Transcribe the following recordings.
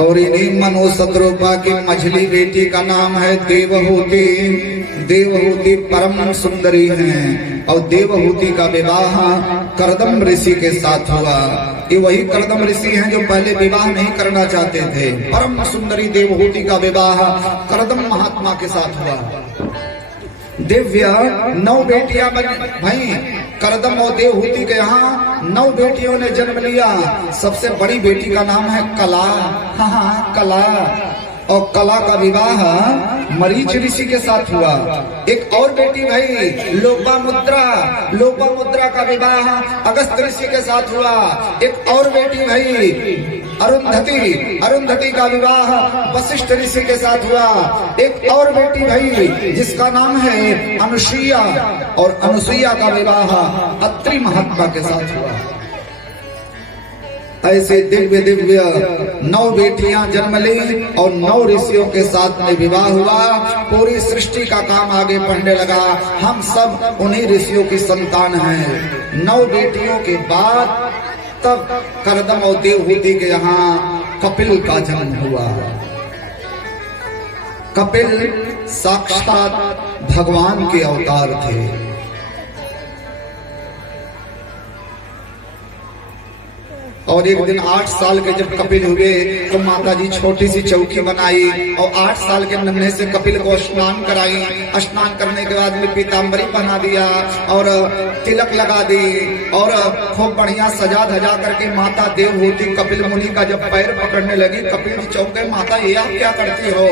और इन्हीं मनो शत्रुपा की मझली बेटी का नाम है देवहूति। देवहूति परम सुंदरी हैं और देवहूति का विवाह कर्दम ऋषि के साथ हुआ। ये वही कर्दम ऋषि हैं जो पहले विवाह नहीं करना चाहते थे। परम सुंदरी देवहूति का विवाह कर्दम महात्मा के साथ हुआ। दिव्य 9 बेटियां भाई कर्दम और देवहूति के यहाँ 9 बेटियों ने जन्म लिया। सबसे बड़ी बेटी का नाम है कला। हाँ कला। और कला का विवाह मरीच ऋषि के साथ हुआ। एक और बेटी भाई लोपामुद्रा। लोपामुद्रा का विवाह अगस्त ऋषि के साथ हुआ। एक और बेटी भाई अरुंधति। अरुंधति का विवाह वशिष्ठ ऋषि के साथ हुआ। एक और बेटी भाई जिसका नाम है अनुसुईया और अनुसुईया का विवाह अत्रि महात्मा के साथ हुआ। ऐसे दिव्य दिव्य 9 बेटियां जन्म ली और 9 ऋषियों के साथ में विवाह हुआ। पूरी सृष्टि का काम आगे बढ़ने लगा। हम सब उन्हीं ऋषियों की संतान हैं। 9 बेटियों के बाद तब कर्दम और देवहूति के यहाँ कपिल का जन्म हुआ। कपिल साक्षात भगवान के अवतार थे। और एक दिन 8 साल के जब कपिल हुए तो माता जी छोटी सी चौकी बनाई और 8 साल के नन्हे से कपिल को स्नान कराई। स्नान करने के बाद में पीताम्बरी पहना दिया और तिलक लगा दी और खूब बढ़िया सजा धजा करके माता देवहूति कपिल मुनि का जब पैर पकड़ने लगी, कपिल चौके माता ये आप क्या करती हो?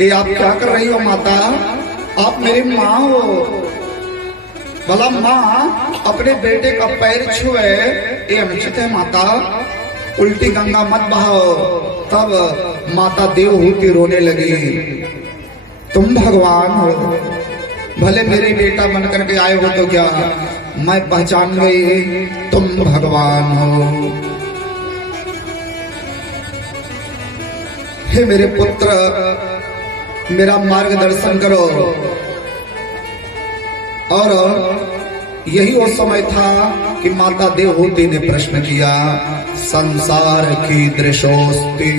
ये आप क्या कर रही हो माता? आप मेरी माँ हो। भला माँ अपने बेटे का पैर छुए ये अनुचित है माता। उल्टी गंगा मत बहाओ। तब माता देवहूति रोने लगी। तुम भगवान हो, भले मेरे बेटा बनकर के आए हो तो क्या, मैं पहचान गई तुम भगवान हो। हे मेरे पुत्र मेरा मार्गदर्शन करो। और यही वो समय था कि माता देवहूति ने प्रश्न किया, संसार की दृशोस्ति।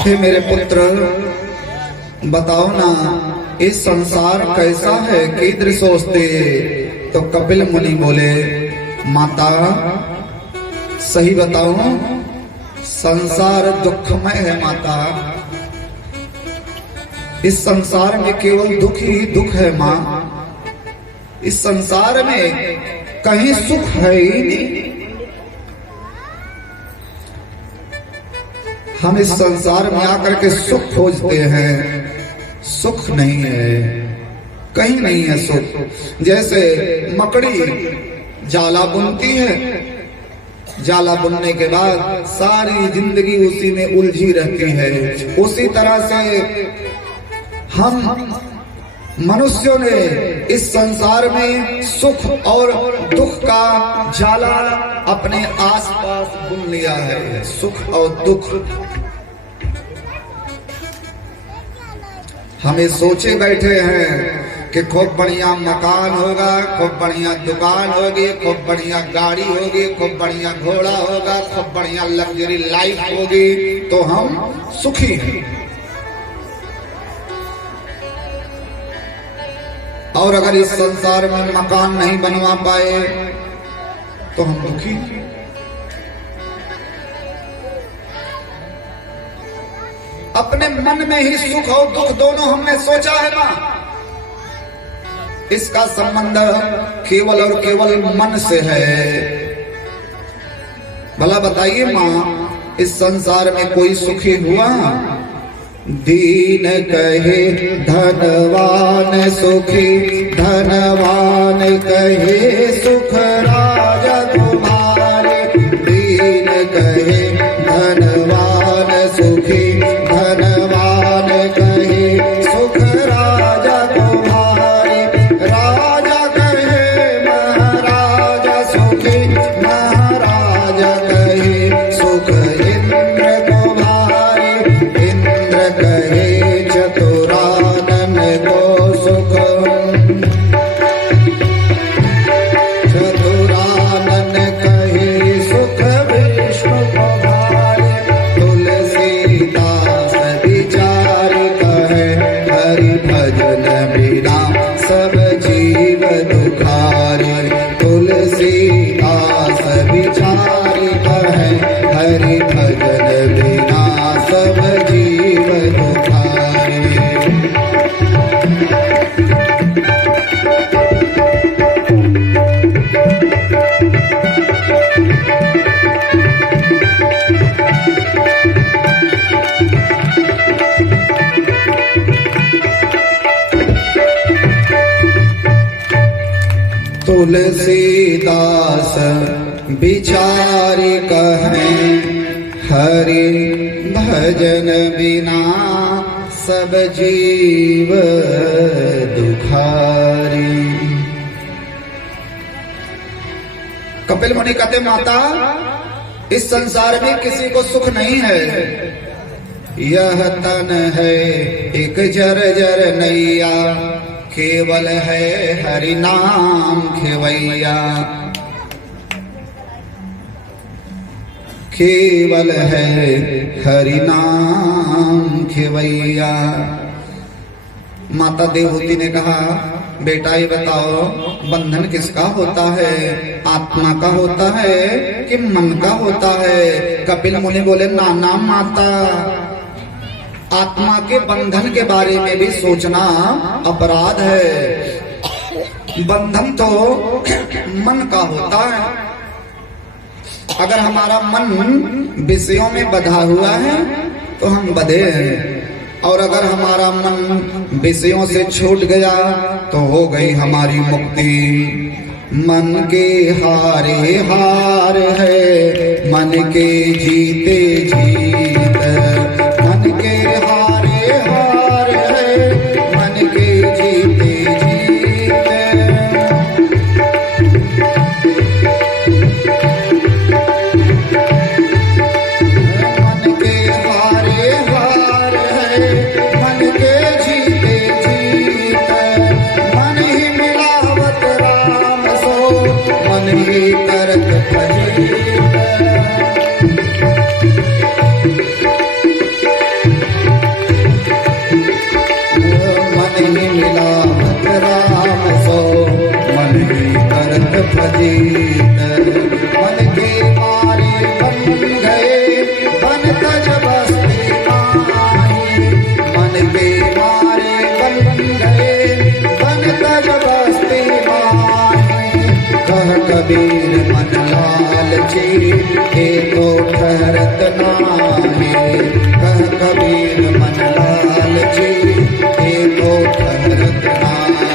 हे मेरे पुत्र बताओ ना इस संसार कैसा है, की दृशोस्ति? तो कपिल मुनि बोले, माता सही बताओ संसार दुखमय है माता। इस संसार में केवल दुख ही दुख है माँ। इस संसार में कहीं सुख है ही नहीं। हम इस संसार में आकर के सुख खोजते हैं, सुख नहीं है, कहीं नहीं है सुख। जैसे मकड़ी जाला बुनती है, जाला बुनने के बाद सारी जिंदगी उसी में उलझी रहती है। उसी तरह से हम मनुष्यों ने इस संसार में सुख और दुख का जाला अपने आसपास बुन लिया है। सुख और दुख हमें सोचे बैठे हैं कि खूब बढ़िया मकान होगा, खूब बढ़िया दुकान होगी, खूब बढ़िया गाड़ी होगी, खूब बढ़िया घोड़ा होगा, खूब बढ़िया लग्जरी लाइफ होगी तो हम सुखी हैं। और अगर इस संसार में मकान नहीं बनवा पाए तो हम दुखी। अपने मन में ही सुख और दुख दोनों हमने सोचा है मां। इसका संबंध केवल और केवल मन से है। भला बताइए मां, इस संसार में कोई सुखी हुआ? दीन कहे धनवान सुखी, धनवान कहे सुख राजा तुम्हारे। दीन कहे धनवान सुखी, धनवान कहे सुख राजा तुम्हारे। राजा कहे महाराजा सुखी, महाराजा कहे सुख इंद्र तुम्हारे। इंद्र कहे चतुरानन को सुख। जीव दुखारे। तुलसीदास विचार कहे हरि भजन बिना सब जीव दुखारे। तुलसीदास विचार कहे हरि भजन बिना सब जीव दुखारी। कपिल मुनि कहते माता, इस संसार में किसी को सुख नहीं है। यह तन है एक जर्जर नैया, केवल है हरि नाम खेवैया। केवल है हरि नाम खेवैया। माता देवहूति ने कहा, बेटा ये बताओ बंधन किसका होता है, आत्मा का होता है कि मन का होता है? कपिल मुनि बोले, नाना माता, आत्मा के बंधन के बारे में भी सोचना अपराध है। बंधन तो मन का होता है। अगर हमारा मन विषयों में बंधा हुआ है तो हम बंधे हैं, और अगर हमारा मन विषयों से छूट गया तो हो गई हमारी मुक्ति। मन के हारे हार है, मन के जीते जीत। मन के हारे हार है, मन के जीते जीत। मन के हारे हार है, मन के जीते जीत। मन ही मिलावत राम सो, मन ही करत फजीत। मिलावत राम सो, मन ही करत फजीत। मन के मारे बन गए, बन तज बस्ती माही। मन के मारे बन गए, बन तज बस्ती माही। कह कबीर मन लालची, ये तो ठहरत नाहीं। कह कबीर मन लालची, ये तो ठहरत नाहीं।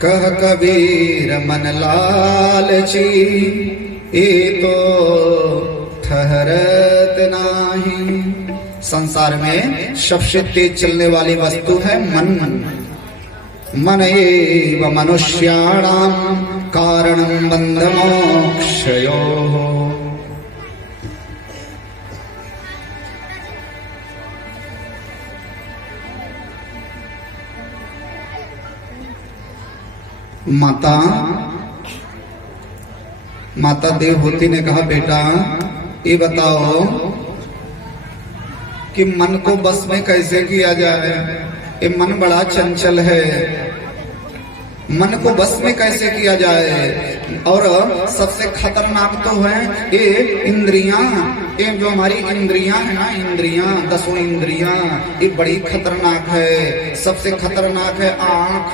कह कबीर मन लालची, ये तो ठहरत नाही। संसार में सबसे तेज चलने वाली वस्तु है मन। मन एव मनुष्याणाम कारणं बंध मोक्षयोः। माता देवहूति ने कहा, बेटा ये बताओ कि मन को बस में कैसे किया जाए। ये मन बड़ा चंचल है, मन को बस में कैसे किया जाए। और सबसे खतरनाक तो है ये इंद्रियां। ये जो हमारी इंद्रियां है ना, इंद्रियां, 10 इंद्रियां, ये बड़ी खतरनाक है। सबसे खतरनाक है आंख।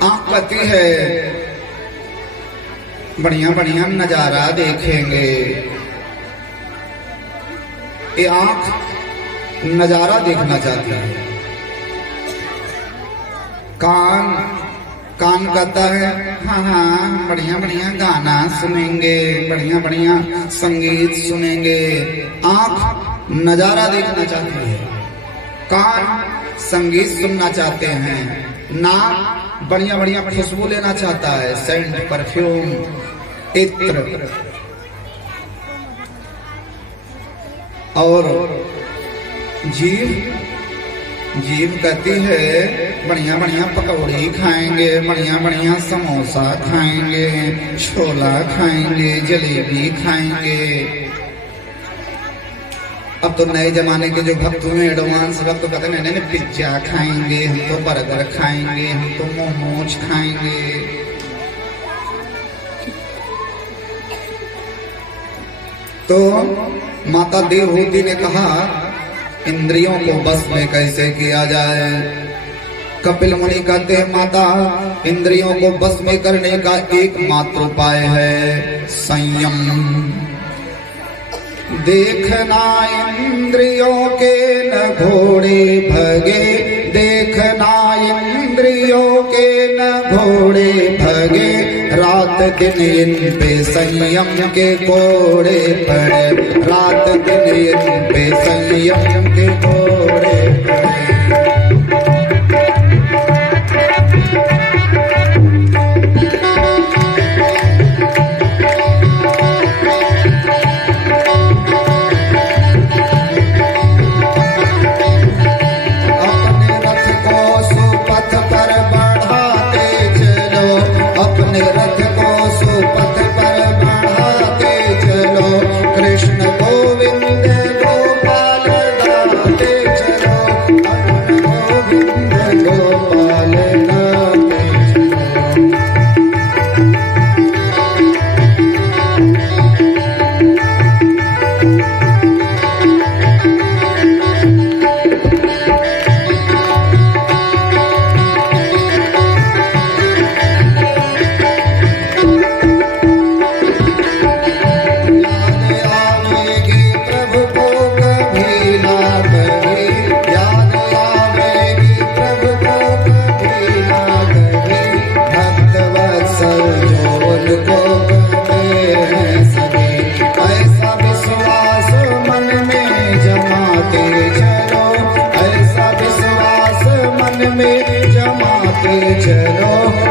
आंख कहती है बढ़िया बढ़िया नजारा देखेंगे। ये आंख नजारा देखना चाहती है। कान कहता है हाँ हाँ बढ़िया बढ़िया गाना सुनेंगे, बढ़िया बढ़िया संगीत सुनेंगे। आंख नजारा देखना चाहती है, कान संगीत सुनना चाहते हैं, नाक बढ़िया बढ़िया खुशबू लेना चाहता है, सेंट, परफ्यूम, इत्र। जीभ जीभ कहती है बढ़िया बढ़िया पकौड़ी खाएंगे, बढ़िया बढ़िया समोसा खाएंगे, छोला खाएंगे, जलेबी खाएंगे। अब तो नए जमाने के जो भक्त हुए एडवांस भक्त तो कहते हैं नहीं पिज्जा खाएंगे, हम तो बर्गर खाएंगे, हम तो मोमोज खाएंगे। तो माता देवहूति ने कहा इंद्रियों को बस में कैसे किया जाए। कपिल मुनि कहते हैं माता इंद्रियों को बस में करने का एकमात्र उपाय है संयम। देखना इंद्रियों के न घोड़े भगे, देखना इंद्रियों के न घोड़े भगे, रात दिन इन पे संयम के कोड़े पड़े, रात दिन इन पे संयम के कोड़े पड़े।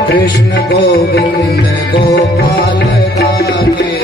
कृष्ण गोविंद गोपाल गाते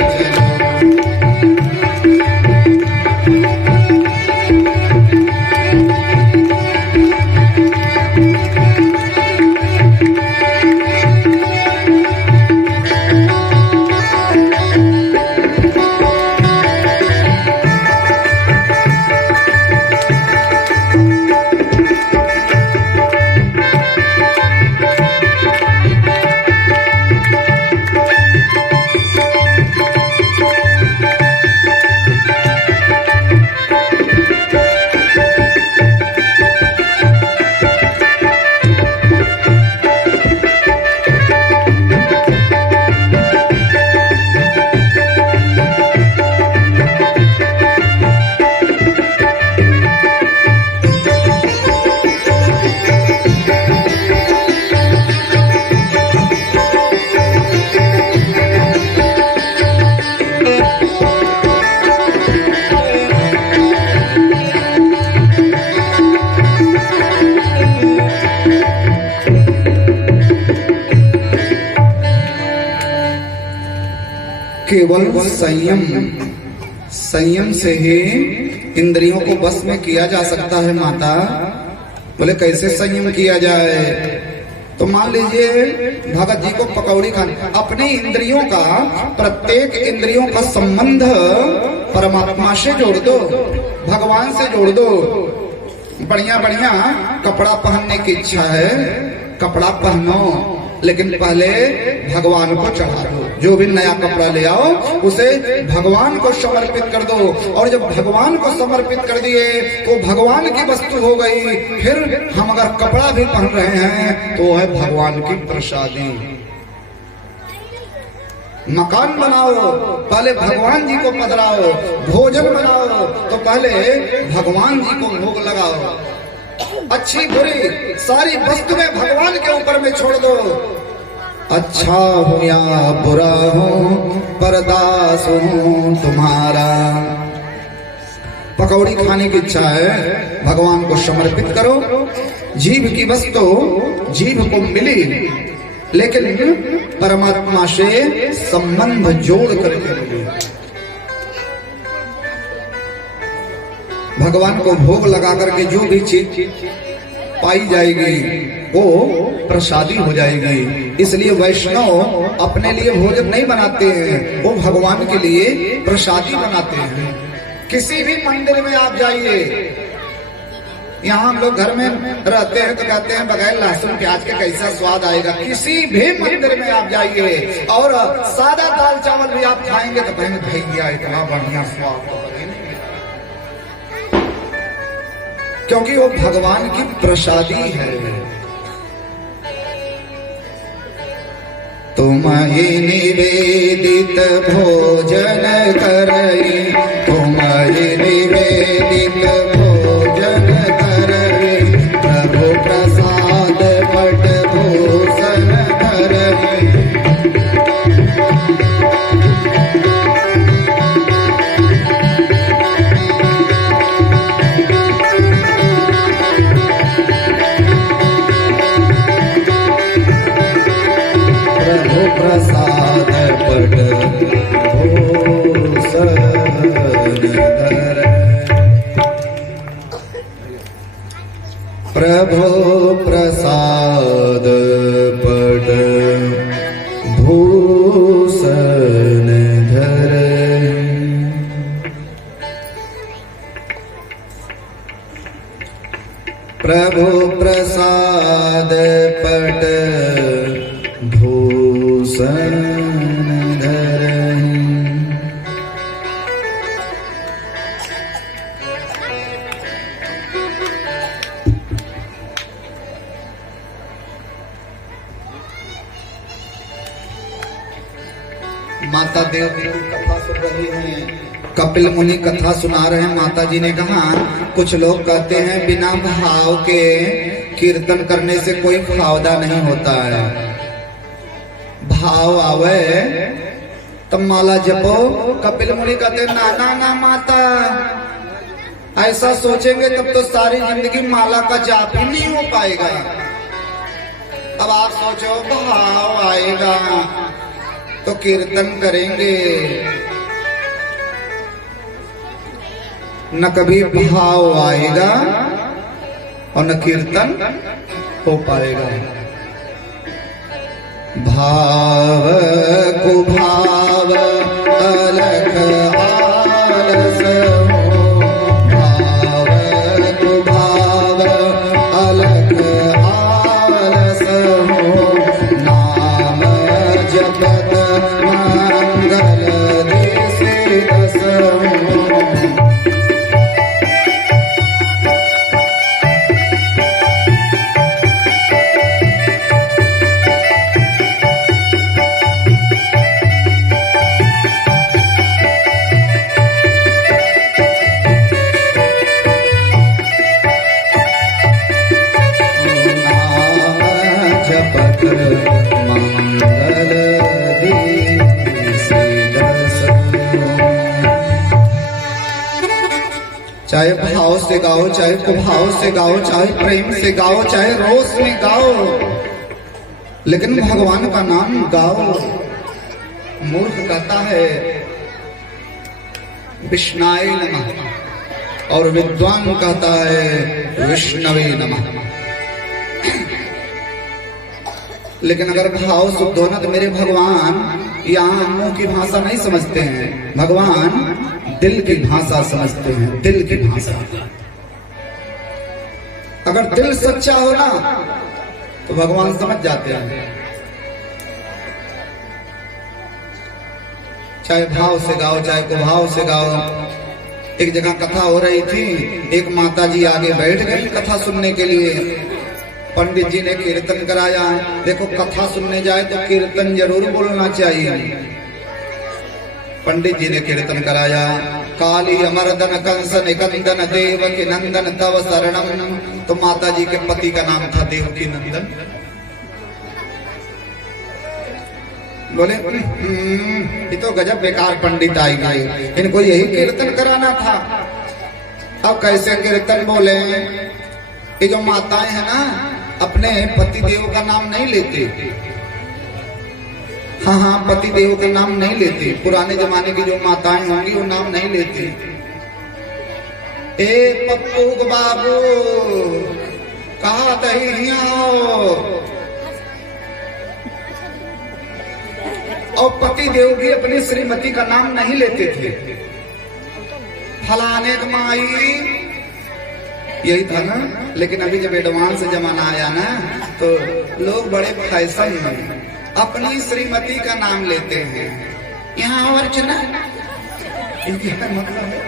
केवल संयम, संयम से ही इंद्रियों को बस में किया जा सकता है माता। बोले कैसे संयम किया जाए? तो मान लीजिए भगत जी को पकौड़ी खाने, अपनी इंद्रियों का, प्रत्येक इंद्रियों का संबंध परमात्मा से जोड़ दो, भगवान से जोड़ दो। बढ़िया बढ़िया कपड़ा पहनने की इच्छा है, कपड़ा पहनो, लेकिन पहले भगवान को चढ़ा दो। जो भी नया कपड़ा ले आओ उसे भगवान को समर्पित कर दो, और जब भगवान को समर्पित कर दिए तो भगवान की वस्तु हो गई। फिर हम अगर कपड़ा भी पहन रहे हैं तो है भगवान की प्रसादी। मकान बनाओ, पहले भगवान जी को पधराओ, भोजन बनाओ तो पहले भगवान जी को भोग लगाओ। अच्छी बुरी सारी वस्तुएं भगवान के ऊपर में छोड़ दो। अच्छा हो या बुरा हो, परदास हूं तुम्हारा। पकौड़ी खाने की इच्छा है, भगवान को समर्पित करो। जीभ की वस्तु जीभ को मिली, लेकिन परमात्मा से संबंध जोड़ करके मिली। भगवान को भोग लगा करके जो भी चीज पाई जाएगी वो प्रसादी हो जाएगी। इसलिए वैष्णव अपने लिए भोजन नहीं बनाते हैं, वो भगवान के लिए प्रसादी बनाते हैं। किसी भी मंदिर में आप जाइए, यहाँ हम लोग घर में रहते हैं तो कहते हैं बगैर लहसुन प्याज के कैसा स्वाद आएगा। किसी भी मंदिर में आप जाइए और सादा दाल चावल भी आप खाएंगे तो कहेंगे भैया इतना बढ़िया स्वाद, क्योंकि वो भगवान की प्रसादी है। तुम्हें निवेदित भोजन करई, तुम्हें निवेदित भोजन करई, प्रभु प्रसाद पट भूषण करई। प्रसाद पट भूषण धर, प्रभु प्रसाद पट भूषण धर। प्रभु प्रसाद पट भूषण धर। माता देवकी की कथा सुन रही हैं, कपिल मुनि कथा सुना रहे हैं। माता जी ने कहा कुछ लोग कहते हैं बिना भाव के कीर्तन करने से कोई फायदा नहीं होता है। भाव आवे तब माला जपो। कपिल मुनि कहते ना ना ना माता, ऐसा सोचेंगे तब तो सारी जिंदगी माला का जाप ही नहीं हो पाएगा। अब आप सोचो भाव आएगा तो कीर्तन करेंगे, न कभी भाव आएगा और न कीर्तन हो पाएगा। भाव कुभाव अलख आलस हो, भाव कुभाव अलख आलस हो, नाम जपत मंगल दिसि दस हो। चाहे भाव से गाओ, चाहे कुभाव से गाओ, चाहे प्रेम से गाओ, चाहे रोष में गाओ, लेकिन भगवान का नाम गाओ। मूर्ख कहता है विष्णाय नमः और विद्वान कहता है विष्णवे नमः। लेकिन अगर भाव शुद्ध होना तो मेरे भगवान यहाँ मुंह की भाषा नहीं समझते हैं, भगवान दिल की भाषा समझते हैं, दिल की भाषा। अगर दिल सच्चा हो ना तो भगवान समझ जाते हैं। चाहे भाव से गाओ, चाहे कुभाव से गाओ। एक जगह कथा हो रही थी, एक माता जी आगे बैठ गई कथा सुनने के लिए। पंडित जी ने कीर्तन कराया। देखो कथा सुनने जाए तो कीर्तन जरूर बोलना चाहिए। पंडित जी ने कीर्तन कराया, काली अमरदन कंस निकंदन देवकी नंदन तव शरणम। तो माता जी के पति का नाम था देवकी नंदन। बोले ये तो गजब बेकार पंडित आई गए, इनको यही कीर्तन कराना था। अब कैसे कीर्तन बोले? ये जो माताएं हैं ना अपने पति देव का नाम नहीं लेते। हाँ, पति देव का नाम नहीं लेते। पुराने जमाने की जो माताएं होंगी वो नाम नहीं लेती। ए पप्पू बाबू कहा दही आओ। और पति देव भी अपनी श्रीमती का नाम नहीं लेते थे। फलाने की माई, यही था ना। लेकिन अभी जब एडवांस जमाना आया ना तो लोग बड़े फैशन में अपनी श्रीमती का नाम लेते हैं। यहाँ अर्चना, क्या मतलब है?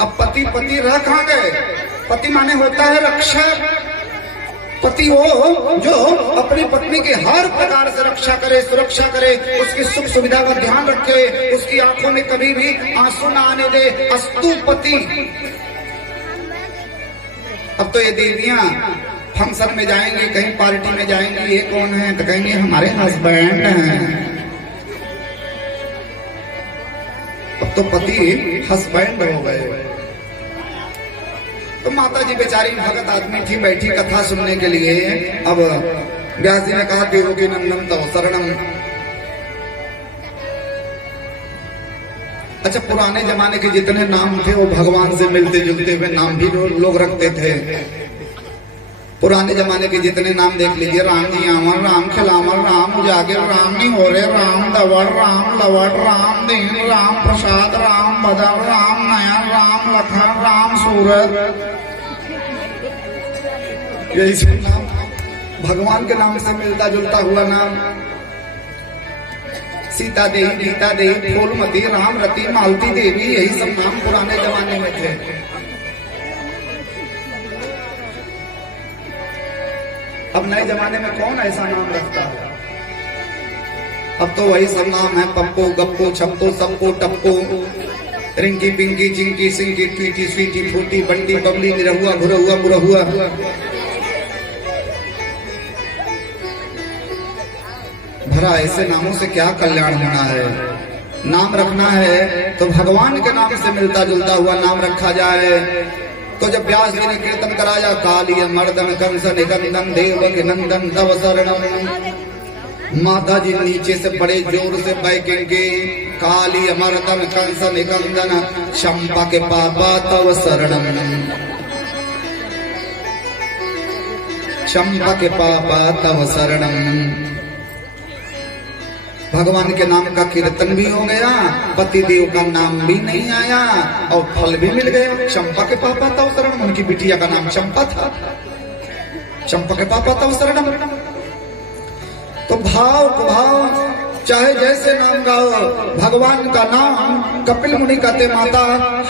अब पति पति रह कहां गए? पति माने होता है रक्षक। पति वो जो अपनी पत्नी की हर प्रकार से रक्षा करे, सुरक्षा करे, उसकी सुख सुविधा का ध्यान रखे, उसकी आंखों में कभी भी आंसू ना आने दे। अस्तु पति। अब तो ये देवियां फंक्शन में जाएंगी, कहीं पार्टी में जाएंगी, ये कौन है? तो कहेंगे हमारे हस्बैंड हैं। अब तो पति हस्बैंड हो गए। तो माता जी बेचारी भगत आदमी थी, बैठी कथा सुनने के लिए। अब व्यास जी ने कहा देवकी नंदन तव शरणम। अच्छा, पुराने जमाने के जितने नाम थे वो भगवान से मिलते जुलते हुए नाम भी लोग रखते थे। पुराने जमाने के जितने नाम देख लीजिए, राम जी आमर, राम खिलामर, राम उजागर, राम नहीं हो रहे, राम दवड़, राम लवड़, राम दीन, राम प्रसाद, राम बदर, राम नयन, राम लखन, राम सूरज। यही सब नाम भगवान के नाम से मिलता जुलता हुआ नाम। सीता देवी, गीता देवी, फूलमती, राम रति, मालती देवी, यही सब नाम पुराने जमाने में थे। अब नए जमाने में कौन ऐसा नाम रखता है? अब तो वही सब नाम है, पप्पू, गप्पू, छप्पू, सप्पू, टप्पू, रिंकी, पिंकी, चिंकी, सिंकी, ट्वीटी, स्वीटी, फूटी, बंटी, बबली, निरहुआ, घुरहुआ, बुरहुआ। भरा ऐसे नामों से क्या कल्याण होना है? नाम रखना है तो भगवान के नाम से मिलता जुलता हुआ नाम रखा जाए। तो जब व्यास जी ने कीर्तन कराया, कालिय मर्दन कंस निकंदन देवकी नंदन तव शरणम, माता जी नीचे से बड़े जोर से बैठेंगे, कालिय मर्दन कंस निकंदन शंपा के पापा तव शरणम, शंपा के पापा तव शरणम। भगवान के नाम का कीर्तन भी हो गया, पति देव का नाम भी नहीं आया और फल भी मिल गया। चंपा के पापा तव शरणम, उनकी बिटिया का नाम चंपा था। चंपा के पापा तव शरणम। तो भाव भाव चाहे जैसे नाम गाओ, भगवान का नाम। कपिल मुनि कहते माता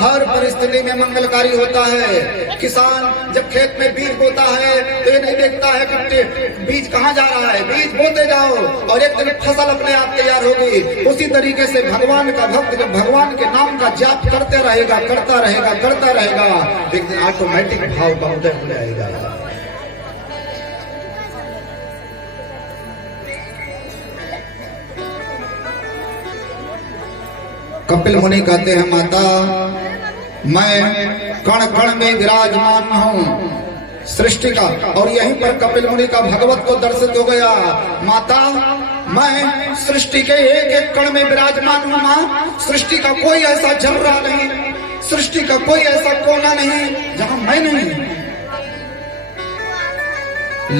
हर परिस्थिति में मंगलकारी होता है। किसान जब खेत में बीज बोता है तो ये नहीं देखता है कि बीज कहाँ जा रहा है, बीज बोते जाओ और एक दिन फसल अपने आप तैयार होगी। उसी तरीके से भगवान का भक्त जब भगवान के नाम का जाप करते रहेगा, करता रहेगा, करता रहेगा, एक दिन ऑटोमेटिक भाव का उदय हो जाएगा। कपिल मुनि कहते हैं माता मैं कण कण में विराजमान हूँ सृष्टि का। और यहीं पर कपिल मुनि का भगवत को दर्शित हो गया। माता मैं सृष्टि के एक एक कण में विराजमान हूँ। माँ सृष्टि का कोई ऐसा जर्रा नहीं, सृष्टि का कोई ऐसा कोना नहीं जहाँ मैं नहीं।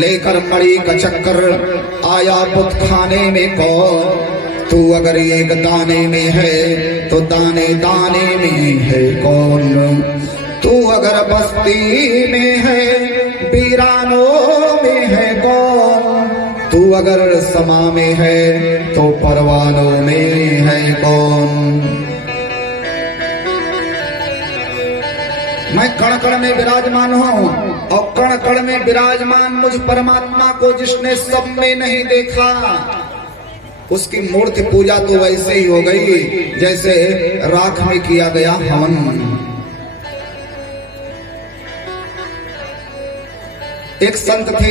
लेकर मणि का चक्कर आया पुत खाने में कौन, तू अगर एक दाने में है तो दाने दाने में है कौन, तू अगर बस्ती में है वीरानों में है कौन, तू अगर समा में है तो परवानों में है कौन। मैं कण कण में विराजमान हूँ और कण कण में विराजमान मुझ परमात्मा को जिसने सब में नहीं देखा, उसकी मूर्ति पूजा तो वैसे ही हो गई जैसे राख में किया गया हवन। एक संत थे,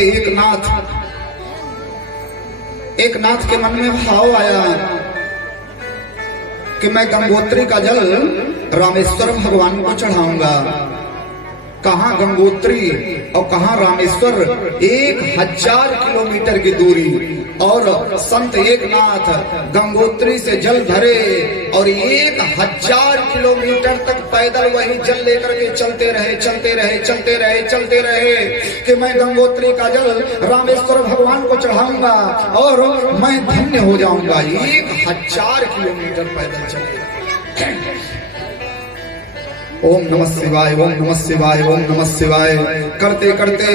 एक नाथ के मन में भाव आया कि मैं गंगोत्री का जल रामेश्वर भगवान को चढ़ाऊंगा। कहाँ गंगोत्री और कहाँ रामेश्वर, 1000 किलोमीटर की दूरी। और संत एकनाथ गंगोत्री से जल भरे और 1000 किलोमीटर तक पैदल वही जल लेकर के चलते रहे कि मैं गंगोत्री का जल रामेश्वर भगवान को चढ़ाऊंगा और मैं धन्य हो जाऊंगा। 1000 किलोमीटर पैदल चलते। ओम नमः शिवाय, ओम नमः शिवाय, ओम नमः शिवाय करते करते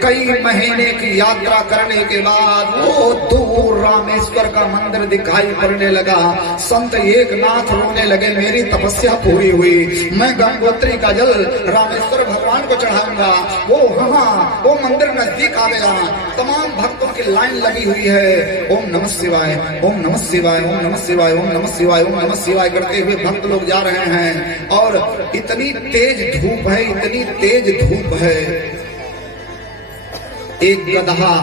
कई महीने की यात्रा करने के बाद वो दूर रामेश्वर का मंदिर दिखाई पड़ने लगा। संत एकनाथ रोने लगे, मेरी तपस्या पूरी हुई, मैं गंगोत्री का जल रामेश्वर भगवान को चढ़ाऊंगा। वो मंदिर नजदीक आ गया, तमाम भक्तों की लाइन लगी हुई है। ओम नमः शिवाय, ओम नमः शिवाय, ओम नमः शिवाय, ओम नमः शिवाय, ओम नमः शिवाय करते हुए भक्त लोग जा रहे हैं। और इतनी तेज धूप है, इतनी तेज धूप है। एक गधा,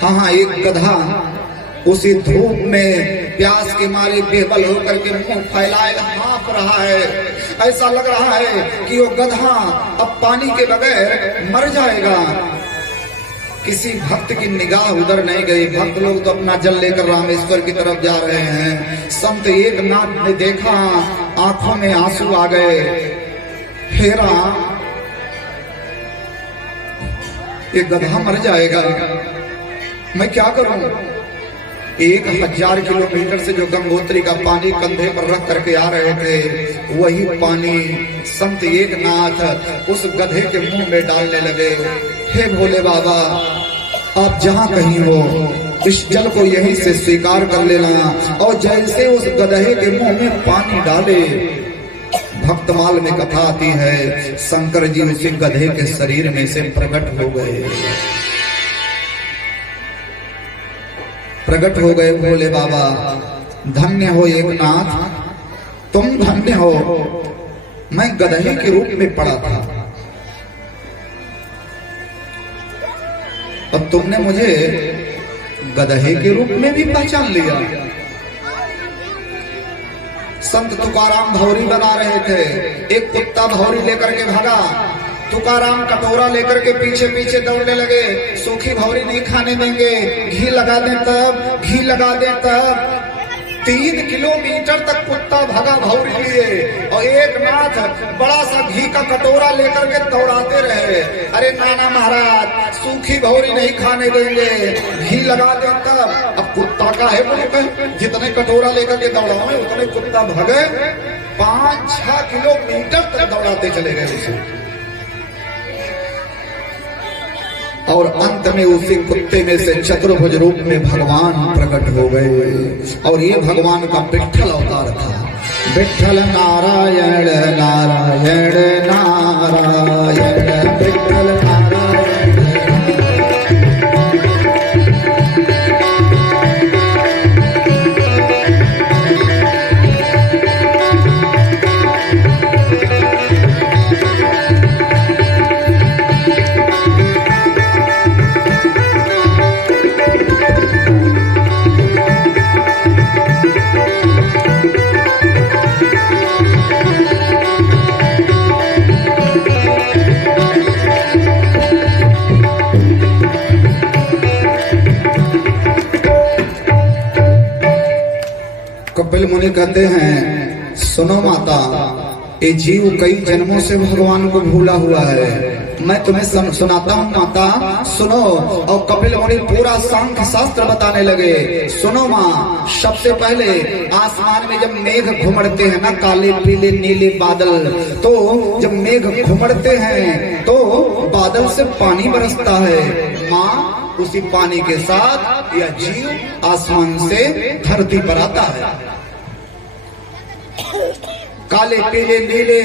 हाँ एक गधा उसी धूप में प्यास के मारे बेबल होकर के मुंह फैलाए हाँफ रहा है। ऐसा लग रहा है कि वो गधा अब पानी के बगैर मर जाएगा। किसी भक्त की निगाह उधर नहीं गई। भक्त लोग तो अपना जल लेकर रामेश्वर की तरफ जा रहे हैं। संत एकनाथ ने देखा, आंखों में आंसू आ गए। हेरा, ये गधा मर जाएगा, मैं क्या करूं? 1000 किलोमीटर से जो गंगोत्री का पानी कंधे पर रख करके आ रहे थे, वही पानी संत एकनाथ उस गधे के मुंह में डालने लगे। हे भोले बाबा, आप जहां कहीं हो इस जल को यहीं से स्वीकार कर लेना। और जैसे उस गधे के मुंह में पानी डाले, भक्तमाल में कथा आती है, शंकर जी उसी गधे के शरीर में से प्रकट हो गए। भोले बाबा, धन्य हो एकनाथ, तुम धन्य हो। मैं गधे के रूप में पड़ा था, अब तुमने मुझे गधे के रूप में भी पहचान लिया। संत तुकाराम भौरी बना रहे थे, एक कुत्ता भौरी लेकर के भागा। तुकाराम कटोरा लेकर के पीछे पीछे दौड़ने लगे। सूखी भौरी नहीं खाने देंगे, घी लगा दे तब, घी लगा दे तब। 3 किलोमीटर तक कुत्ता भागा भौरी लिए और एकनाथ बड़ा सा घी का कटोरा लेकर के दौड़ाते रहे। अरे नाना महाराज, सूखी भौरी नहीं खाने देंगे, घी लगा दे तब। अब कुत्ता का है बोले, जितने कटोरा लेकर के दौड़ाए उतने कुत्ता भागे। 5-6 किलोमीटर तक दौड़ाते चले गए उसे। और अंत में उसी कुत्ते में से चतुर्भुज रूप में भगवान प्रकट हो गए। और ये भगवान का विट्ठल अवतार था। विट्ठल नारायण नारायण नारायण, विट्ठल नारायण। कपिल मुनि कहते हैं, सुनो माता, ये जीव कई जन्मों से भगवान को भूला हुआ है। मैं तुम्हें सुनाता हूँ माता, सुनो। और कपिल मुनि पूरा सांख्य शास्त्र बताने लगे। सुनो माँ, सबसे पहले आसमान में जब मेघ घुमड़ते हैं ना, काले पीले नीले बादल, तो जब मेघ घुमड़ते हैं तो बादल से पानी बरसता है। माँ, उसी पानी के साथ यह जीव आसमान से धरती पर आता है। काले पीले नीले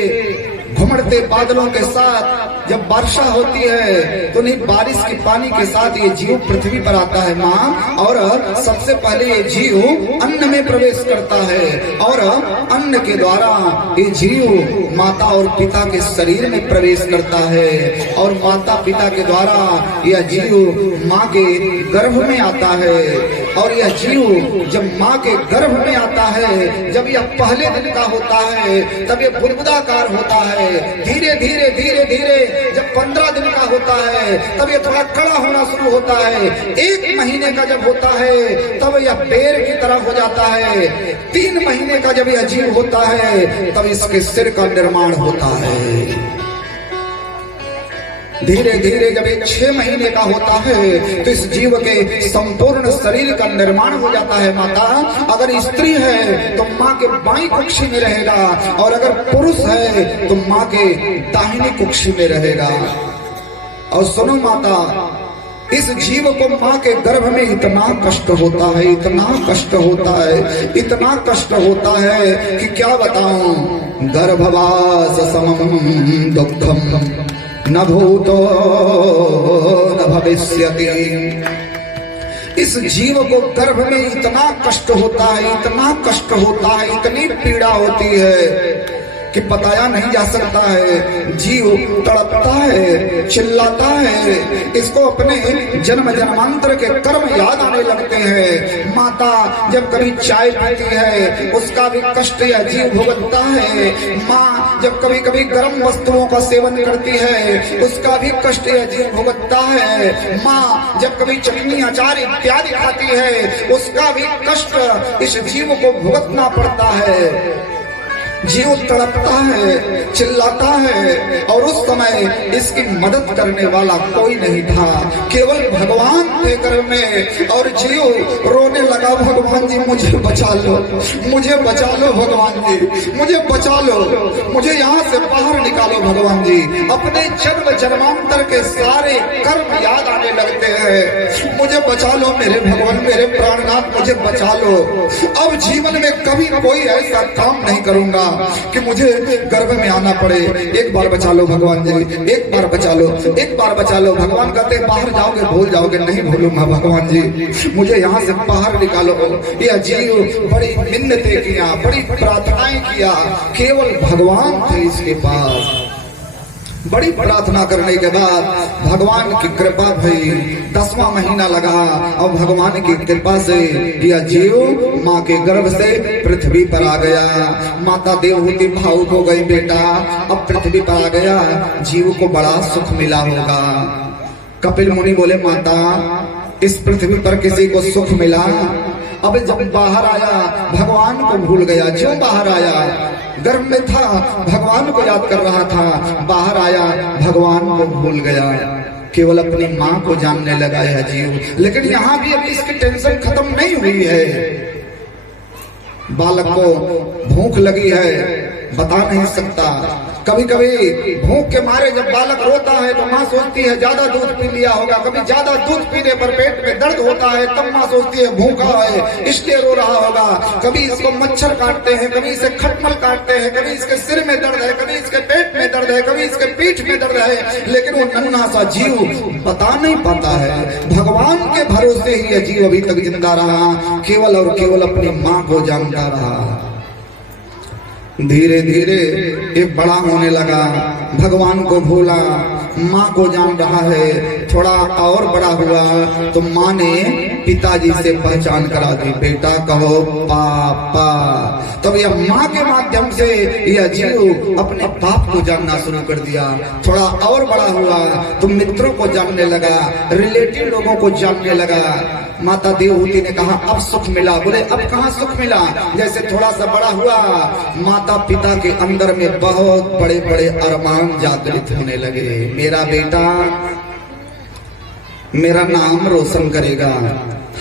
घुमड़ते बादलों के साथ जब वर्षा होती है तो नहीं, बारिश के पानी के साथ ये जीव पृथ्वी पर आता है माँ। और सबसे पहले ये जीव अन्न में प्रवेश करता है और अन्न के द्वारा ये जीव माता और पिता के शरीर में प्रवेश करता है। और माता पिता के द्वारा यह जीव माँ के गर्भ में आता है। और यह जीव जब माँ के गर्भ में आता है, जब यह पहले दिन का होता है, तब यह बुदबुदाकार होता है। धीरे धीरे धीरे धीरे जब 15 दिन का होता है, तब यह थोड़ा कड़ा होना शुरू होता है। 1 महीने का जब होता है, तब यह बेर की तरह हो जाता है। 3 महीने का जब यह जीव होता है, तब इसके सिर का निर्माण होता है। धीरे धीरे जब 1 महीने का होता है, तो इस जीव के संपूर्ण शरीर का निर्माण हो जाता है। माता अगर स्त्री है तो माँ के बाईं कुक्षी में रहेगा, और अगर पुरुष है तो माँ के दाहिनी कुक्षी में रहेगा। और सुनो माता, इस जीव को माँ के गर्भ में इतना कष्ट होता है, इतना कष्ट होता है, इतना कष्ट होता है कि क्या बताऊं। गर्भवास समम दुखम न भूतो न भविष्यति। इस जीव को गर्भ में इतना कष्ट होता है, इतना कष्ट होता है, इतनी पीड़ा होती है कि बताया नहीं जा सकता है। जीव तड़पता है, चिल्लाता है, इसको अपने जन्म जन्मांतर के कर्म याद आने लगते हैं। माता जब कभी चाय पीती है, उसका भी कष्ट यह जीव भुगतता है। माँ जब कभी कभी गर्म वस्तुओं का सेवन करती है, उसका भी कष्ट यह जीव भुगतता है। माँ जब कभी चटनी अचार इत्यादि खाती है, उसका भी कष्ट इस जीव को भुगतना पड़ता है। जीव तड़पता है, चिल्लाता है, और उस समय इसकी मदद करने वाला कोई नहीं था, केवल भगवान थे गर्भ में। और जीव रोने लगा, भगवान जी मुझे बचा लो, मुझे बचा लो भगवान जी, मुझे बचा लो, मुझे यहाँ से बाहर निकालो भगवान जी। अपने जन्म जन्मांतर के सारे कर्म याद आने लगते हैं। मुझे बचा लो मेरे भगवान, मेरे प्राणनाथ, मुझे बचा लो। अब जीवन में कभी कोई ऐसा काम नहीं करूंगा कि मुझे गर्भ में आना पड़े। एक बार बचा लो भगवान जी, एक बार बचा लो, एक बार बचा लो। भगवान कहते बाहर जाओगे भूल जाओगे, नहीं भूलूंगा भगवान जी, मुझे यहाँ से बाहर निकालो। यह जीव बड़ी मिन्नतें किया, बड़ी प्रार्थनाएं किया, केवल भगवान थे इसके पास। बड़ी प्रार्थना करने के बाद भगवान की कृपा भई, 10वां महीना लगा और भगवान की कृपा से यह जीव माँ के गर्भ से पृथ्वी पर आ गया। माता देवहूति भावुक हो गई, बेटा अब पृथ्वी पर आ गया, जीव को बड़ा सुख मिला होगा। कपिल मुनि बोले, माता इस पृथ्वी पर किसी को सुख मिला? अब जब बाहर आया भगवान को भूल गया। क्यों बाहर आया? गर्भ में था, भगवान को याद कर रहा था, बाहर आया भगवान को भूल गया, केवल अपनी माँ को जानने लगा यह जीव। लेकिन यहाँ भी अभी इसकी टेंशन खत्म नहीं हुई है। बालक को भूख लगी है, बता नहीं सकता। कभी कभी भूख के मारे जब बालक रोता है तो माँ सोचती है ज्यादा दूध पी लिया होगा। कभी ज्यादा दूध पीने पर पेट में दर्द होता है, तब माँ सोचती है भूखा है इसलिए रो रहा होगा। कभी इसको मच्छर काटते हैं, कभी इसे खटमल काटते हैं, कभी इसके सिर में दर्द है, कभी इसके पेट में दर्द है, कभी इसके पीठ में दर्द है। लेकिन वो नन्हा सा जीव बता नहीं पाता है। भगवान के भरोसे ही यह जीव अभी तक जिंदा रहा, केवल और केवल अपनी माँ को जानता रहा। धीरे धीरे ये बड़ा होने लगा, भगवान को भूला, माँ को जान रहा है। थोड़ा और बड़ा हुआ तो माँ ने पिताजी से पहचान करा दी, बेटा कहो पापा। तब यह माँ के माध्यम से यह जीव अपने बाप को जानना शुरू कर दिया। थोड़ा और बड़ा हुआ तो मित्रों को जानने लगा, रिलेटिव लोगों को जानने लगा। माता देवहूति ने कहा अब सुख मिला। बोले अब कहाँ सुख मिला? जैसे थोड़ा सा बड़ा हुआ, माता पिता के अंदर में बहुत बड़े बड़े अरमान जागृत होने लगे। मेरा बेटा मेरा नाम रोशन करेगा,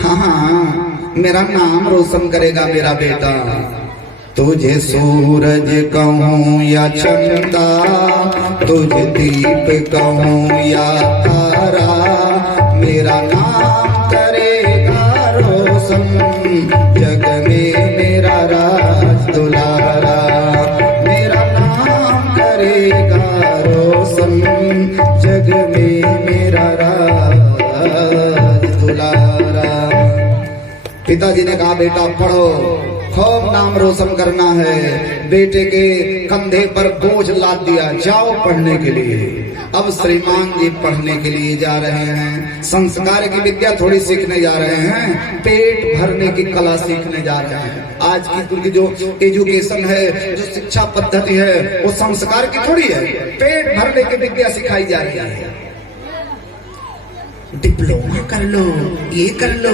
हाँ मेरा नाम रोशन करेगा मेरा बेटा। तुझे सूरज कहूँ या चंदा, तुझे दीप कहूँ या तारा, मेरा नाम करेगा रोशन, जग में मेरा राज दुलारा। मेरा नाम करेगा रोशन, जग में मेरा राज दुलारा। पिताजी ने कहा बेटा पढ़ो, खूब नाम रोशन करना है। बेटे के कंधे पर बोझ लाद दिया, जाओ पढ़ने के लिए। अब श्रीमान जी पढ़ने के लिए जा रहे हैं, संस्कार की विद्या थोड़ी सीखने जा रहे हैं, पेट भरने की कला सीखने जा रहे हैं। आज की जो एजुकेशन है, जो शिक्षा पद्धति है, वो संस्कार की थोड़ी है, पेट भरने की विद्या सिखाई जा रही है। डिप्लोमा कर लो, ये कर लो,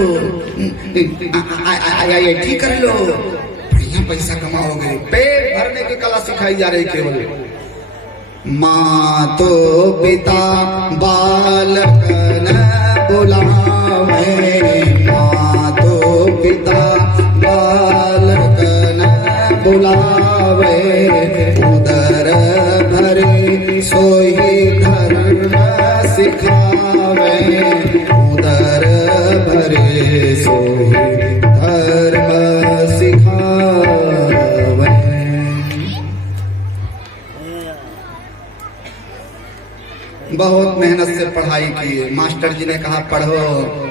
IIT कर लो, बढ़िया पैसा कमाओगे। पेट भरने की कला सिखाई जा रही केवल। माँ तो पिता बालक न बुलावे, माँ तो पिता बालक न बुलावे, उदर भरे सोई धर्म सिखावे, उदर भरे सोई धर्म सिखावे। बहुत मेहनत से पढ़ाई की। मास्टर जी ने कहा पढ़ो,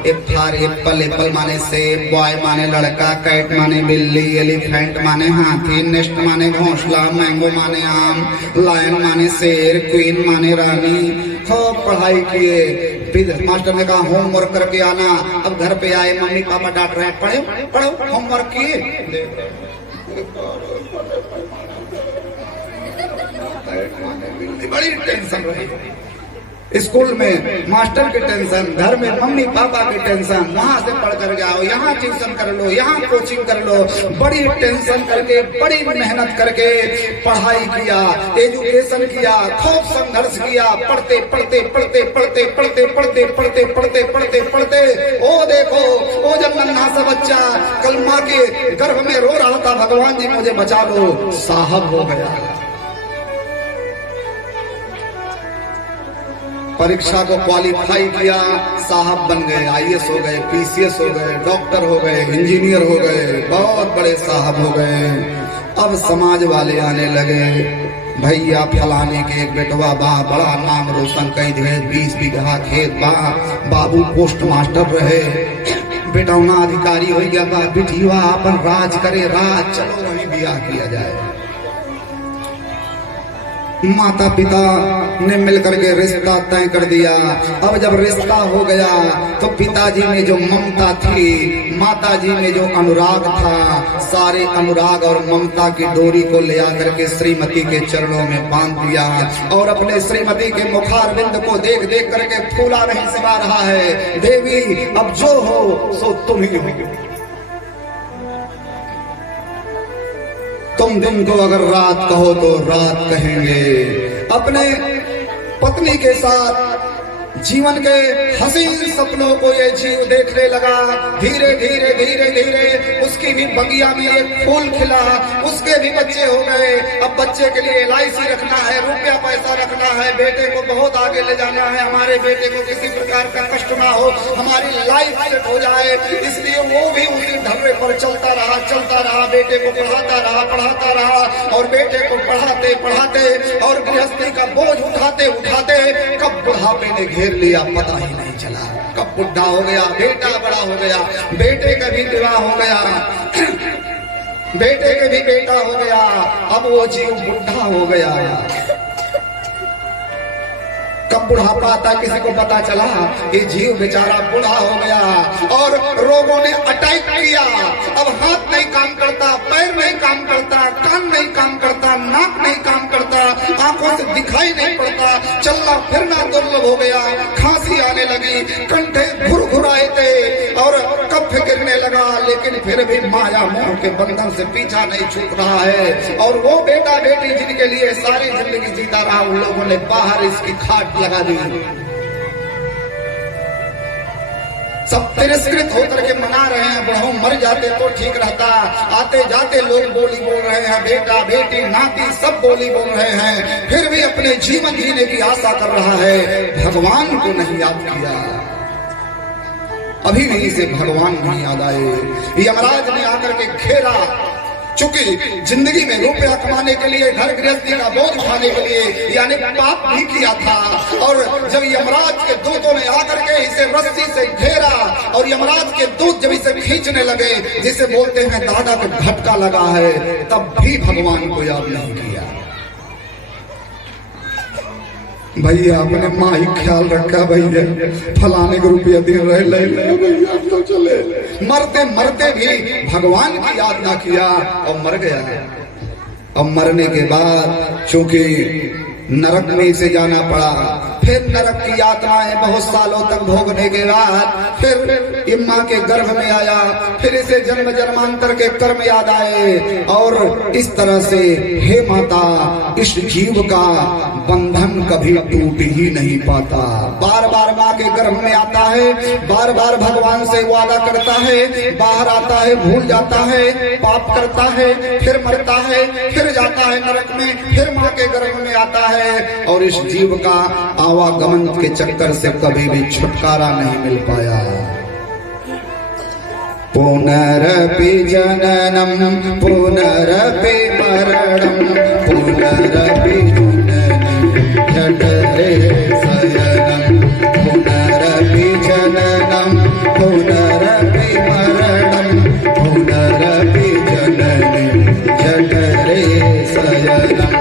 एफ फॉर एप्पल, एप्पल माने सेब, बॉय माने लड़का, कैट माने बिल्ली, एलिफेंट माने हाथी, नेस्ट माने घोंसला, मैंगो माने आम, लायन माने शेर, क्वीन माने रानी। खूब पढ़ाई किए। मास्टर ने कहा होमवर्क करके आना। अब घर पे आए, मम्मी पापा डांट रहे हैं, पढ़ो पढ़ो, होमवर्क किए। बड़ी टेंशन रही स्कूल में, मास्टर की टेंशन, घर में मम्मी पापा की टेंशन, वहां से पढ़ कर जाओ, यहाँ ट्यूशन कर लो, यहाँ कोचिंग कर लो। बड़ी टेंशन करके, बड़ी मेहनत करके पढ़ाई किया, एजुकेशन किया, खूब संघर्ष किया। पढ़ते पढ़ते पढ़ते पढ़ते पढ़ते पढ़ते पढ़ते पढ़ते पढ़ते पढ़ते ओ देखो, ओ जब नन्हा सा बच्चा कल माँ के गर्भ में रो रहा था, भगवान जी मुझे बचा लो, साहब हो गया। परीक्षा को क्वालिफाई किया, साहब बन गए, IAS हो गए, PCS हो गए, डॉक्टर हो गए, इंजीनियर हो गए, बहुत बड़े साहब हो गए। अब समाज वाले आने लगे, भैया फलाने के एक बेटवा बा, बड़ा नाम रोशन कई दिए, 20 बीघा खेत बा, बाबू पोस्ट मास्टर रहे, बेटौना अधिकारी हो गया बा, बिटिया अपन राज करे, राज, चलो वहीं ब्याह किया जाए। माता पिता ने मिलकर के रिश्ता तय कर दिया। अब जब रिश्ता हो गया तो पिताजी में जो ममता थी, माताजी में जो अनुराग था, सारे अनुराग और ममता की डोरी को ले आकर के श्रीमती के चरणों में बांध दिया और अपने श्रीमती के मुखारविंद को देख देख करके फूला नहीं समा रहा है, देवी अब जो हो सो तुम ही हो। तुम दिन को अगर रात कहो तो रात कहेंगे। अपने पत्नी के साथ जीवन के हसीन सपनों को ये जीव देखने लगा। धीरे धीरे धीरे धीरे उसकी भी बगिया में एक फूल खिला, उसके भी बच्चे हो गए। अब बच्चे के लिए LIC रखना है, रुपया पैसा रखना है, बेटे को बहुत आगे ले जाना है, हमारे बेटे को किसी प्रकार का कष्ट ना हो, हमारी लाइफ सेट हो जाए, इसलिए वो भी उसी ढर्रे पर चलता रहा, बेटे को पढ़ाता रहा और बेटे को पढ़ाते पढ़ाते और गृहस्थी का बोझ उठाते उठाते कब बुढ़ापे ने घेर लिया पता ही नहीं चला। कब बुढ़ा हो गया, बेटा बड़ा हो गया, बेटे का भी विवाह हो गया, बेटे के भी बेटा हो गया, अब वो जीव बुढ़ा हो गया। कब बुढ़ापा आता किसी को पता चला, ये जीव बेचारा बूढ़ा हो गया और रोगों ने अटैक किया। अब हाथ नहीं काम करता, पैर नहीं काम करता, कान नहीं काम करता, नाक नहीं काम करता, आंखों से दिखाई नहीं पड़ता, चलना फिरना दुर्लभ हो गया, खांसी आने लगी, कंठे घुरघुराए थे और कफ गिरने लगा, लेकिन फिर भी माया मोह के बंधन से पीछा नहीं छूट रहा है। और वो बेटा बेटी जिनके लिए सारी जिंदगी जीता रहा, उन लोगों ने बाहर इसकी खाट लगा दी। सब तिरस्कृत होकर के मना रहे हैं, बुढ़ऊ मर जाते तो ठीक रहता, आते जाते लोग बोली बोल रहे हैं, बेटा बेटी नाती सब बोली बोल रहे हैं, फिर भी अपने जीवन जीने की आशा कर रहा है, भगवान को नहीं याद किया। अभी नहीं से भगवान नहीं याद आए। यमराज ने आकर के घेरा चूंकि जिंदगी में रुपया कमाने के लिए, घर गृहस्थी का बोझ उठाने के लिए यानी पाप भी किया था। और जब यमराज के दूतों ने आकर के इसे रस्सी से घेरा और यमराज के दूत जब इसे खींचने लगे, जिसे बोलते हैं दादा को झटका लगा है, तब भी भगवान को याद नहीं किया। भैया अपने माँ ही ख्याल रखा, भैया फलाने को रुपया दे रहे ले भैया तो चले। मरते मरते भी भगवान की याद ना किया और मर गया। और मरने के बाद चूंकि नरक में इसे जाना पड़ा, फिर नरक की यातनाएं बहुत सालों तक भोगने के बाद फिर ये माँ के गर्भ में आया, फिर इसे जन्म जन्मांतर के कर्म याद आए। और इस तरह से हे माता, इस जीव का बंधन कभी टूट ही नहीं पाता। बार बार माँ के गर्भ में आता है, बार बार भगवान से वादा करता है, बाहर आता है, भूल जाता है, पाप करता है, फिर मरता है, फिर जाता है नरक में, फिर माँ के गर्भ में आता है। और इस जीव का आवागमन के चक्कर से कभी भी छुटकारा नहीं मिल पाया। पुनरपि जननम पुनरपि मरणम पुनरपि जठरे शयनम पुनरपि जननम पुनरपि मरणम पुनरपि जननी जठरे शयनम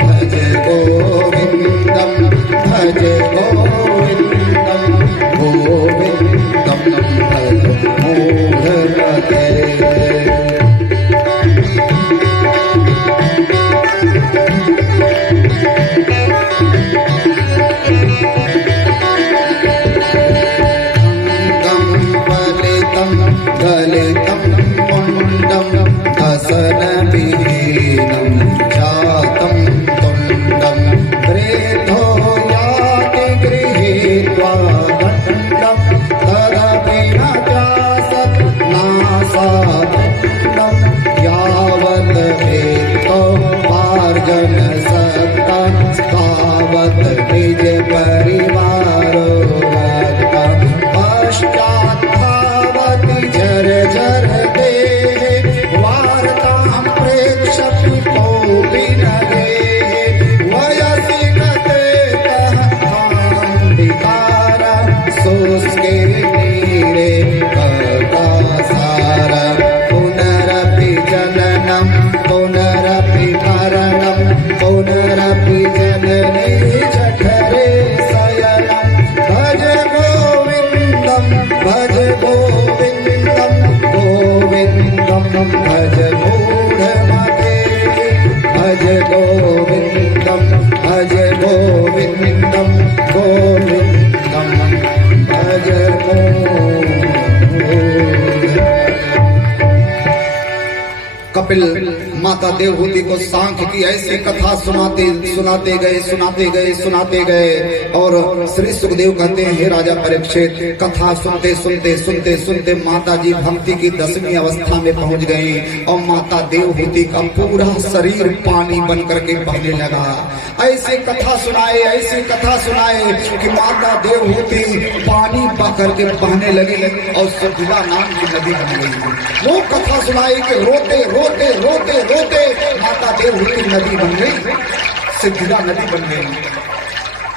भज गोविंदम भज गोविंदम गोविंदम भज मूढ़मते। गलितं मुंडं असनविहीनं जातं तुंडं प्रेतो याति गृहीत्वा दण्डं तदपि न चासत् नासादण्डं यावत् हेतो पार्जन सत्ता तावत् निज परिवारो वर्ता पश्चात् जर जर दे वार्तां प्रेक्षपि कोऽपि न गेहे वयसि गते विकार सोस्के नीरे कदासार पुनरपि जननं पुनरपि मरणं पुनरपि जननी जठरे शयनं भज गोविंदं भज गोविंदं गोविंदं भज मूढ़मते भज गोविंदं भज गोविंदं गोविंदं भज कपिल माता देवहूति को सांख्य की ऐसी कथा सुनाते गए और श्री सुखदेव कहते हैं, हे राजा परीक्षित, कथा सुनते सुनते सुनते सुनते माता जी भक्ति की 10वीं अवस्था में पहुंच गई और माता देवहूति का पूरा शरीर पानी बन करके बहने लगा। ऐसी कथा सुनाए कि माता देवहूति पानी बह करके बहने लगी और सिद्धिदा नाम की नदी बन गई। वो कथा सुनाई कि रोते रोते रोते रोते माता देवहूति नदी बन गई, सिद्धिदा नदी बन गई।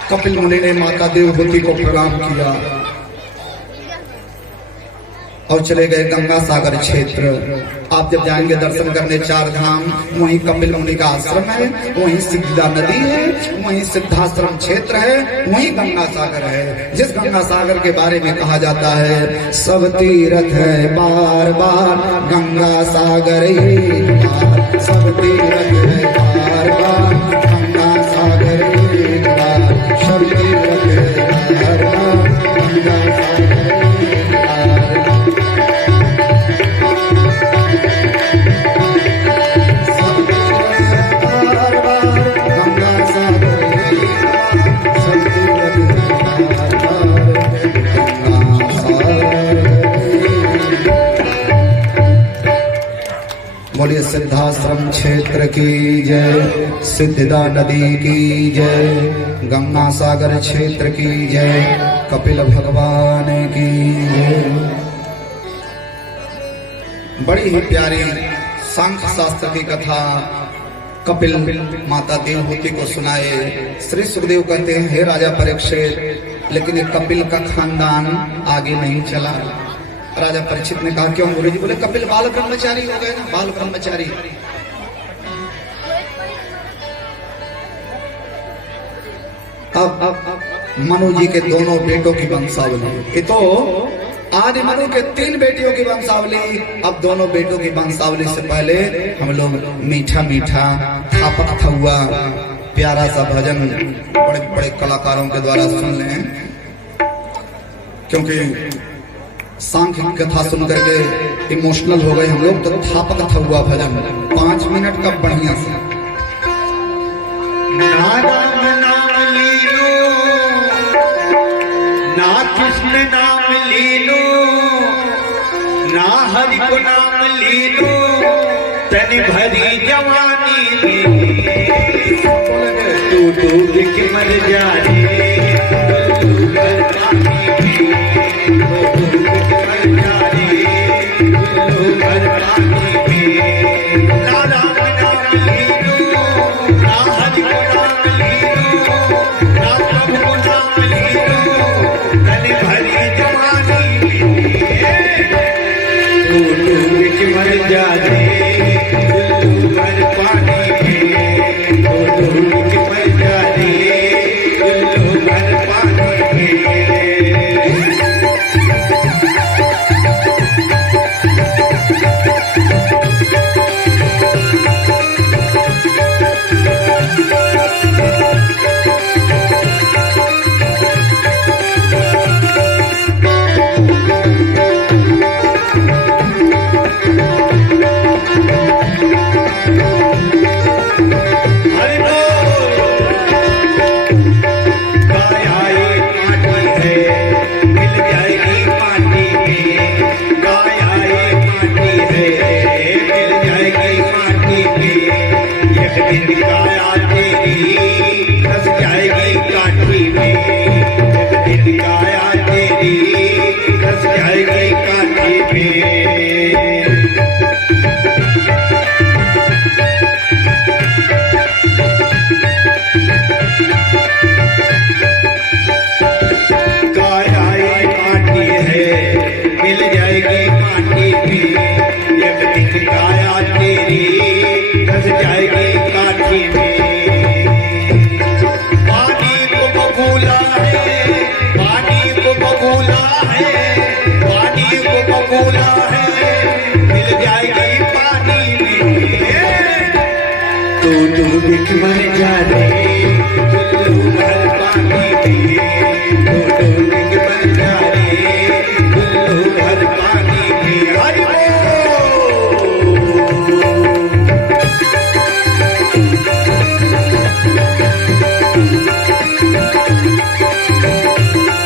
कपिल मुनि ने माता देवहूति को प्रणाम किया और चले गए गंगा सागर क्षेत्र। आप जब जाएंगे दर्शन करने 4 धाम, वहीं कपिल मुनि का आश्रम है, वहीं सिद्धिदा नदी है, वहीं सिद्धाश्रम क्षेत्र है, वहीं गंगा सागर है। जिस गंगा सागर के बारे में कहा जाता है, सब तीर्थ है बार बार गंगा सागर एक बार, सब तीर्थ है बार बार गंगा सागर एक बार, सब तीर्थ है बार बार गंगा सागर एक बार। बोलिए सिद्धाश्रम क्षेत्र की जय, सिद्धिदा नदी की जय, गंगा सागर क्षेत्र की जय, कपिल भगवान की जय। बड़ी ही प्यारी सांख्य शास्त्र की कथा कपिल माता देवहूति को सुनाए। श्री सुखदेव कहते हैं, हे राजा परीक्षित, लेकिन ये कपिल का खानदान आगे नहीं चला। राजा परीक्षित ने कहा, क्यों गुरु जी? बोले, कपिल बाल ब्रह्मचारी हो गए ना, बाल ब्रह्मचारी। अब मनु जी के दोनों बेटों की वंशावली, ये तो आदि मनु के 3 बेटियों की वंशावली। अब दोनों बेटों की वंशावली से पहले हम लोग मीठा मीठा थापक थुआ प्यारा सा भजन बड़े बड़े कलाकारों के द्वारा सुन लें, क्योंकि सांख्य कथा सुन करके इमोशनल हो गए हम लोग। तो थापक थुआ भजन 5 मिनट का बढ़िया से। ना राम नाम लीलो, ना कृष्ण नाम लीलो, ना हरि को नाम लीलो, तन भरी जवानी में तू डूब के मर जाए। मर जाने हर पानी में, मर जाने हर पानी में।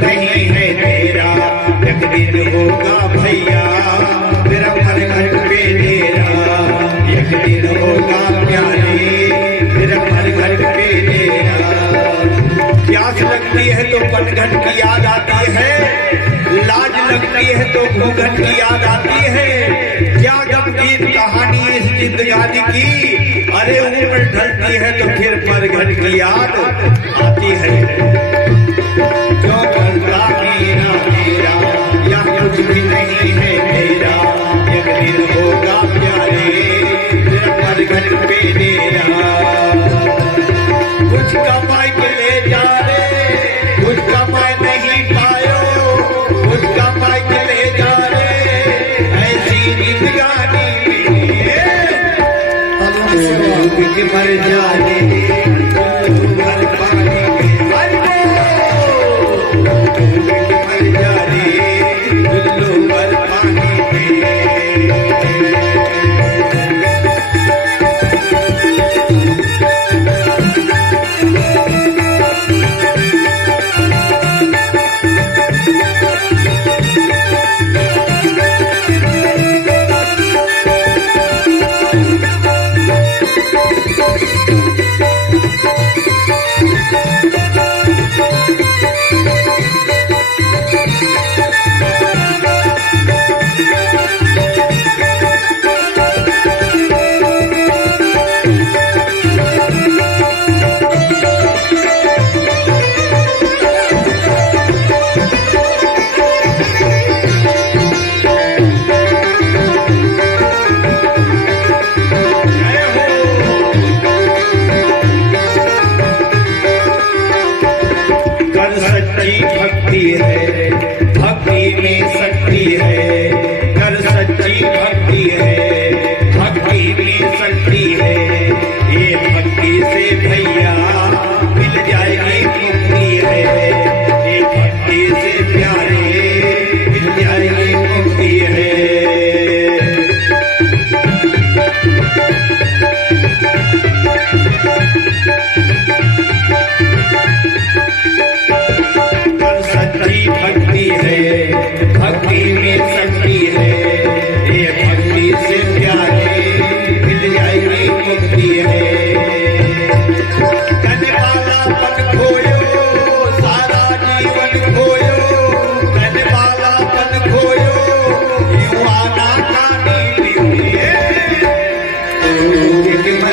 नहीं है तेरा, एक दिन होगा भैया तेरा घर घर पे डेरा। एक दिन होगा प्यारे तेरा घर घर पे डेरा। प्यास लगती है तो पनघट की याद आती है, लाज लगती है तो घूंघट की याद आती है। क्या गमगीन कहानी इस जिंदगानी की, अरे उम्र ढलती है तो फिर पनघट की याद आती है। क्यों करता मेरा मेरा, यह कुछ भी नहीं है तेरा। एक दिन होगा प्यारे तेरा पनघट पे डेरा। कुछ कमाई के ले जा रे, कुछ कमाई नहीं पायो, कुछ कमाई के ले जा रे। ऐसी जिंदगानी में मर जाने हर पानी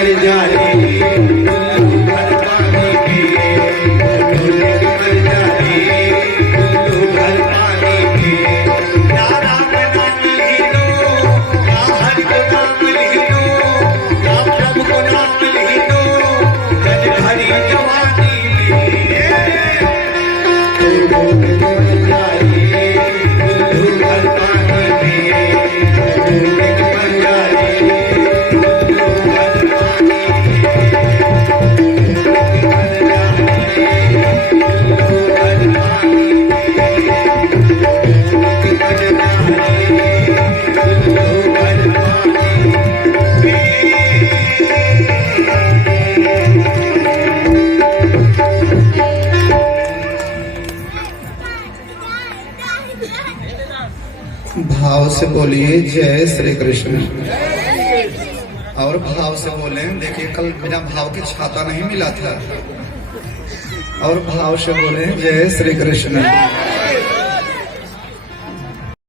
मर जा रे उल्लू भर पानी पिए ढोलक मर जा रे उल्लू भर पानी पिए या राम नाम लीनो या हरि को नाम लीनो या प्रभु को नाम लीनो जज भरी जवानी लिए ढोलक मर जा रे उल्लू भर पानी पिए ढोलक मर जा रे उल्लू भर पानी भाव से बोलिए जय श्री कृष्ण। और भाव से बोले, देखिए कल बिना भाव के छाता नहीं मिला था। और भाव से बोले जय श्री कृष्ण।